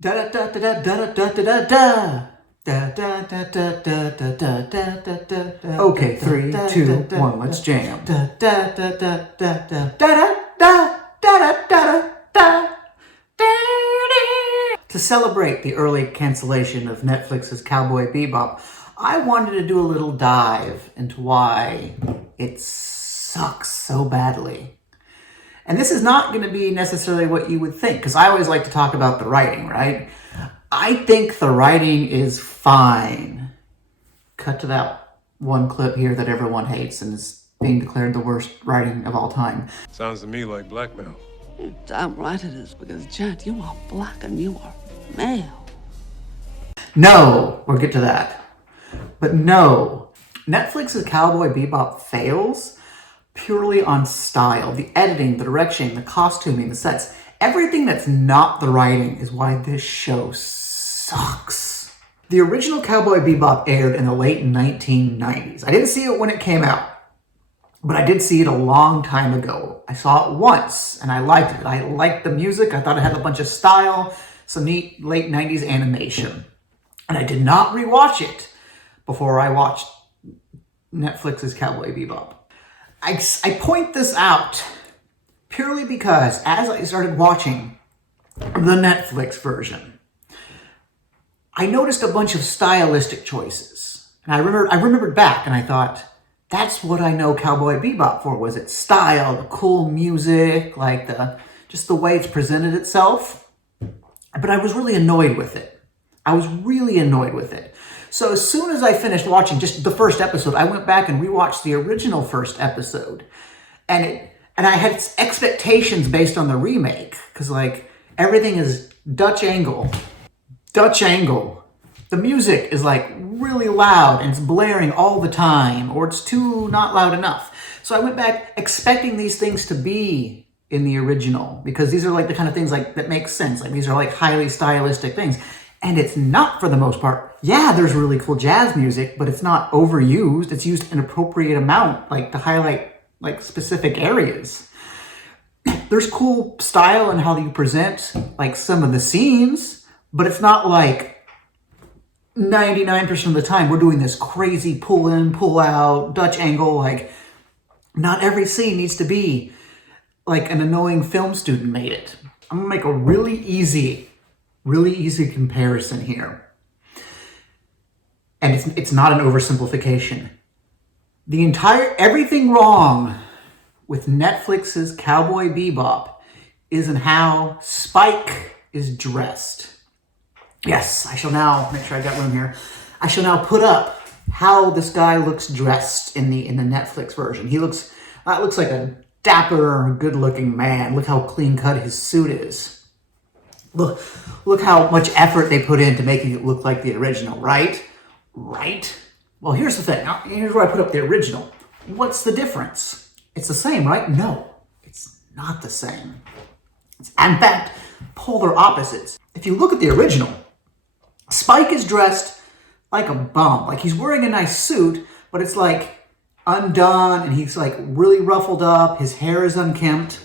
Da da da da da da da da da. Da, da, da, da, da, da, da, da, da, da. Okay, 3, 2, 1, let's jam. Da da da da da da da da da da da. To celebrate the early cancellation of Netflix's Cowboy Bebop, I wanted to do a little dive into why it sucks so badly. And this is not going to be necessarily what you would think, because I always like to talk about the writing, right? I think the writing is fine. Cut to that one clip here that everyone hates and is being declared the worst writing of all time. Sounds to me like blackmail. You're damn right it is, because, Jet, you are black and you are male. No, we'll get to that. But no, Netflix's Cowboy Bebop fails purely on style. The editing, the direction, the costuming, the sets, everything that's not the writing is why this show sucks. The original Cowboy Bebop aired in the late 1990s. I didn't see it when it came out, but I did see it a long time ago. I saw it once, and I liked it. I liked the music. I thought it had a bunch of style, some neat late 90s animation. And I did not rewatch it before I watched Netflix's Cowboy Bebop. I point this out purely because as I started watching the Netflix version, I noticed a bunch of stylistic choices. And I remembered back and I thought, that's what I know Cowboy Bebop for, was its style, the cool music, like just the way it's presented itself. But I was really annoyed with it. So as soon as I finished watching just the first episode, I went back and rewatched the original first episode. And I had expectations based on the remake, because like everything is Dutch angle. The music is like really loud and it's blaring all the time, or it's too not loud enough. So I went back expecting these things to be in the original, because these are like the kind of things like that make sense. Like these are like highly stylistic things. And it's not for the most part. Yeah, there's really cool jazz music, but it's not overused. It's used an appropriate amount, like to highlight like specific areas. There's cool style in how you present like some of the scenes, but it's not like 99% of the time we're doing this crazy pull in, pull out, Dutch angle. Like not every scene needs to be like an annoying film student made it. I'm gonna make a really easy comparison here. And it's not an oversimplification. Everything wrong with Netflix's Cowboy Bebop is in how Spike is dressed. Yes, I shall now, make sure I got room here. I shall now put up how this guy looks dressed in the Netflix version. He looks like a dapper, good-looking man. Look how clean-cut his suit is. Look how much effort they put into making it look like the original, right? Right? Well, here's the thing. Here's where I put up the original. What's the difference? It's the same, right? No, it's not the same. It's, in fact, polar opposites. If you look at the original, Spike is dressed like a bum. Like he's wearing a nice suit, but it's like undone and he's like really ruffled up. His hair is unkempt.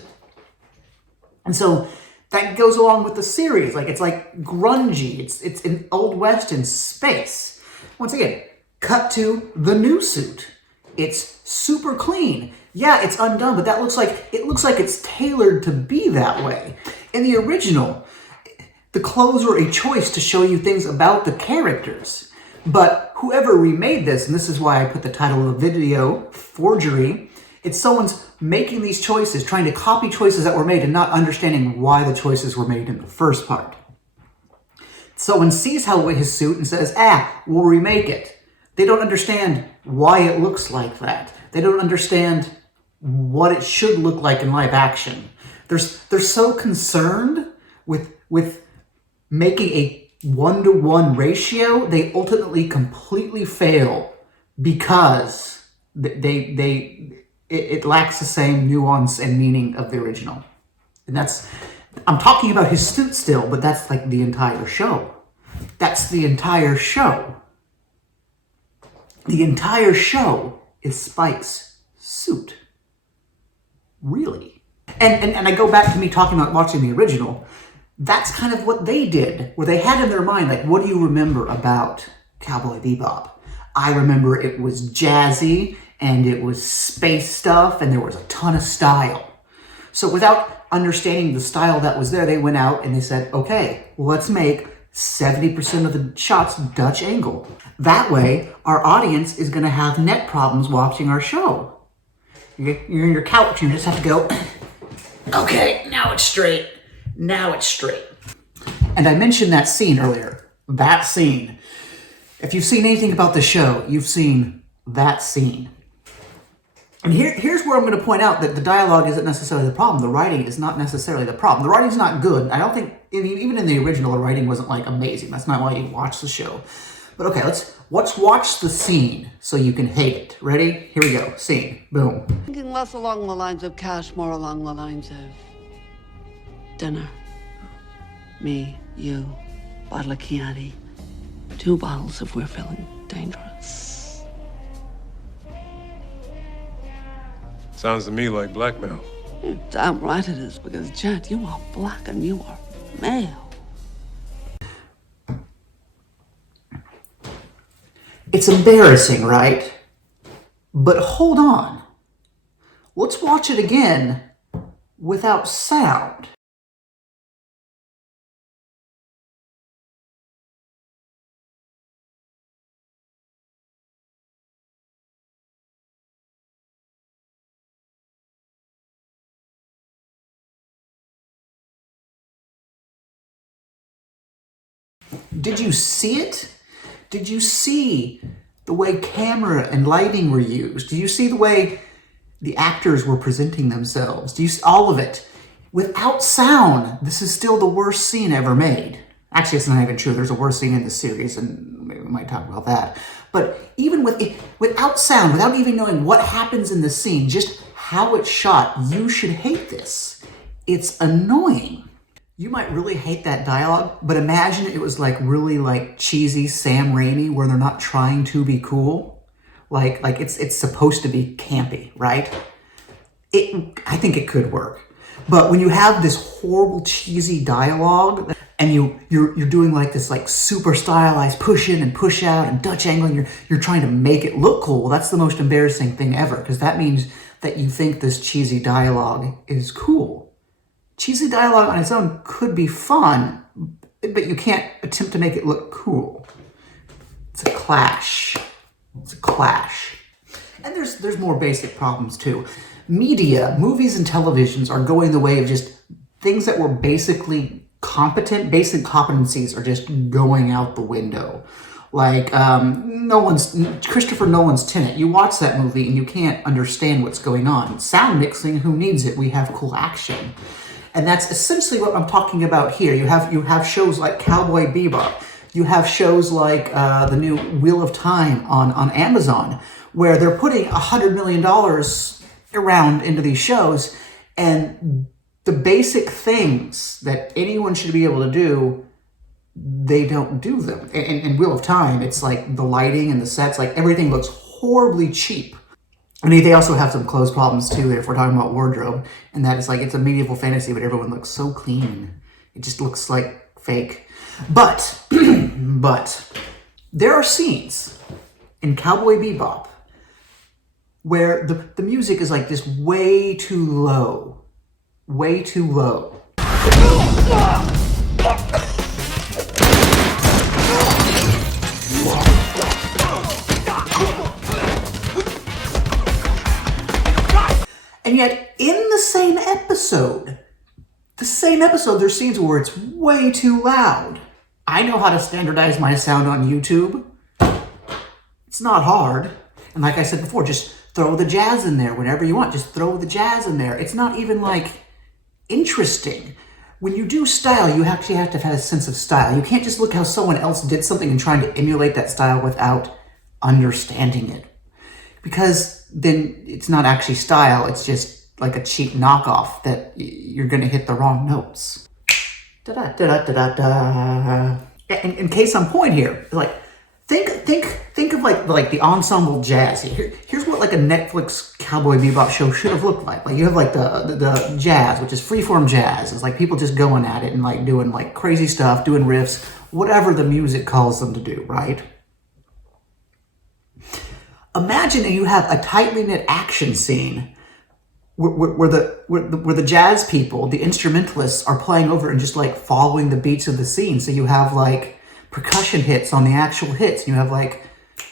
And so that goes along with the series. Like it's like grungy. It's an Old West in space. Once again, cut to the new suit. It's super clean. Yeah, it's undone, but it looks like it's tailored to be that way. In the original, the clothes were a choice to show you things about the characters. But whoever remade this, and this is why I put the title of the video, Forgery, it's someone's making these choices, trying to copy choices that were made and not understanding why the choices were made in the first part. Someone sees how his suit and says, we'll remake it. They don't understand why it looks like that. They don't understand what it should look like in live action. They're so concerned with making a 1-to-1 ratio, they ultimately completely fail because it lacks the same nuance and meaning of the original. And I'm talking about his suit still, but that's like the entire show. That's the entire show. The entire show is Spike's suit. Really. And I go back to me talking about watching the original. That's kind of what they did, where they had in their mind, like, what do you remember about Cowboy Bebop? I remember it was jazzy, and it was space stuff, and there was a ton of style. So without understanding the style that was there, they went out and they said, okay, let's make 70% of the shots Dutch angle. That way, our audience is going to have neck problems watching our show. You're in your couch, and you just have to go, okay, now it's straight. Now it's straight. And I mentioned that scene earlier. That scene. If you've seen anything about the show, you've seen that scene. And here's where I'm going to point out that the dialogue isn't necessarily the problem. The writing is not necessarily the problem. The writing's not good. I don't think, even in the original, the writing wasn't like amazing. That's not why you watch the show. But okay, let's watch the scene so you can hate it. Ready? Here we go. Scene. Boom. Thinking less along the lines of cash, more along the lines of dinner. Me, you, bottle of Chianti, 2 bottles if we're feeling dangerous. Sounds to me like blackmail. You're damn right it is, because, Jet, you are black and you are male. It's embarrassing, right? But hold on. Let's watch it again without sound. Did you see it? Did you see the way camera and lighting were used? Do you see the way the actors were presenting themselves? Do you see all of it? Without sound, this is still the worst scene ever made. Actually, it's not even true. There's a worse scene in the series, and maybe we might talk about that. But even without sound, without even knowing what happens in the scene, just how it's shot, you should hate this. It's annoying. You might really hate that dialogue, but imagine it was like really like cheesy Sam Raimi where they're not trying to be cool. Like it's supposed to be campy, right? I think it could work. But when you have this horrible cheesy dialogue and you're doing like this like super stylized push in and push out and Dutch angle and you're trying to make it look cool, that's the most embarrassing thing ever, because that means that you think this cheesy dialogue is cool. Cheesy dialogue on its own could be fun, but you can't attempt to make it look cool. It's a clash. It's a clash. And there's more basic problems too. Media, movies and televisions are going the way of just things that were basically competent. Basic competencies are just going out the window. Like Christopher Nolan's Tenet. You watch that movie and you can't understand what's going on. Sound mixing, who needs it? We have cool action. And that's essentially what I'm talking about here. You have shows like Cowboy Bebop. You have shows like the new Wheel of Time on Amazon, where they're putting $100 million around into these shows, and the basic things that anyone should be able to do, they don't do them. In Wheel of Time, it's like the lighting and the sets, like everything looks horribly cheap. I mean, they also have some clothes problems too, if we're talking about wardrobe, and that is like, it's a medieval fantasy, but everyone looks so clean. It just looks like fake. But there are scenes in Cowboy Bebop where the music is like just way too low. Way too low. And yet, in the same episode, there's scenes where it's way too loud. I know how to standardize my sound on YouTube. It's not hard. And like I said before, just throw the jazz in there whenever you want. Just throw the jazz in there. It's not even like interesting. When you do style, you actually have to have a sense of style. You can't just look how someone else did something and trying to emulate that style without understanding it. Because then it's not actually style, it's just like a cheap knockoff that you're gonna hit the wrong notes. Da-da-da-da-da-da. In case I'm point here, like, Think of like the ensemble jazz. Here's what like a Netflix Cowboy Bebop show should have looked like. Like you have like the jazz, which is freeform jazz. It's like people just going at it and like doing like crazy stuff, doing riffs, whatever the music calls them to do, right? Imagine you have a tightly knit action scene where the jazz people, the instrumentalists, are playing over and just like following the beats of the scene. So you have like percussion hits on the actual hits, and you have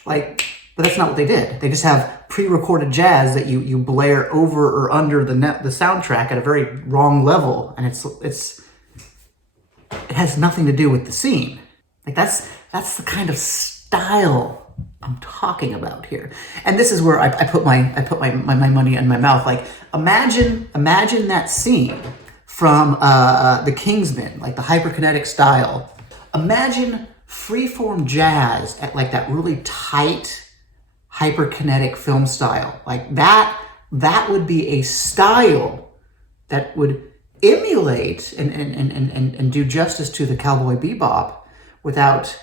but that's not what they did. They just have pre-recorded jazz that you blare over or under the soundtrack at a very wrong level, and it has nothing to do with the scene. Like that's the kind of style I'm talking about here. And this is where I put my money in my mouth. Like imagine that scene from the Kingsman, like the hyperkinetic style. Imagine freeform jazz at like that really tight hyperkinetic film style. Like that would be a style that would emulate and do justice to the Cowboy Bebop without,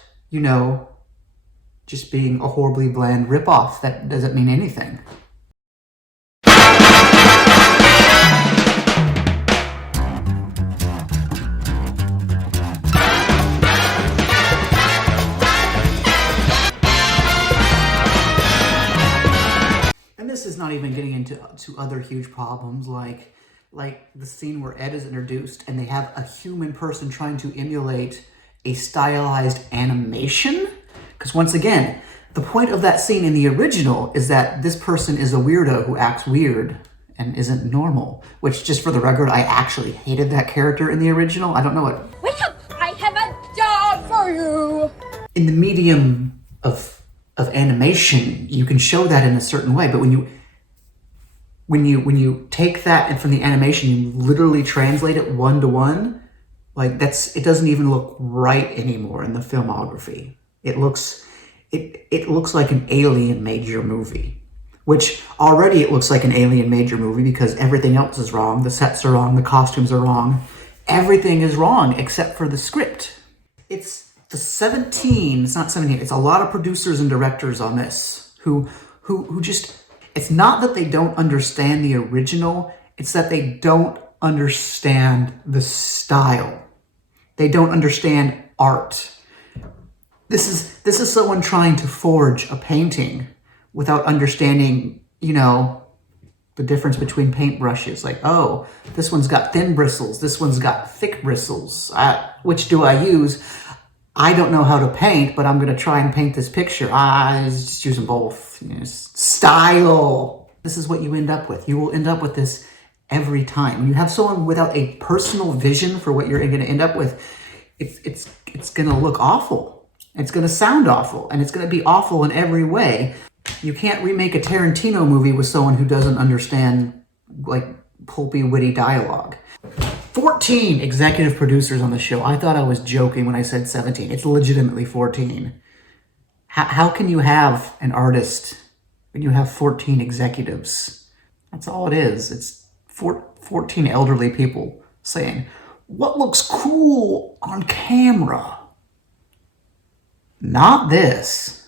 just being a horribly bland ripoff that doesn't mean anything. And this is not even getting into other huge problems like the scene where Ed is introduced and they have a human person trying to emulate a stylized animation. Because once again, the point of that scene in the original is that this person is a weirdo who acts weird and isn't normal. Which, just for the record, I actually hated that character in the original. I don't know what... Wake up! I have a job for you! In the medium of animation, you can show that in a certain way, but when you take that and from the animation, you literally translate it one-to-one, like it doesn't even look right anymore in the filmography. It looks like an Alien major movie, which already it looks like an Alien major movie because everything else is wrong. The sets are wrong. The costumes are wrong. Everything is wrong except for the script. It's not 17. It's a lot of producers and directors on this who just, it's not that they don't understand the original. It's that they don't understand the style. They don't understand art. This is someone trying to forge a painting without understanding, the difference between paintbrushes. Like, oh, this one's got thin bristles. This one's got thick bristles. Which do I use? I don't know how to paint, but I'm going to try and paint this picture. I just use them both. Style. This is what you end up with. You will end up with this every time. When you have someone without a personal vision for what you're going to end up with, it's going to look awful. It's going to sound awful, and it's going to be awful in every way. You can't remake a Tarantino movie with someone who doesn't understand, like, pulpy, witty dialogue. 14 executive producers on the show. I thought I was joking when I said 17. It's legitimately 14. How can you have an artist when you have 14 executives? That's all it is. It's 14 elderly people saying, what looks cool on camera? Not this.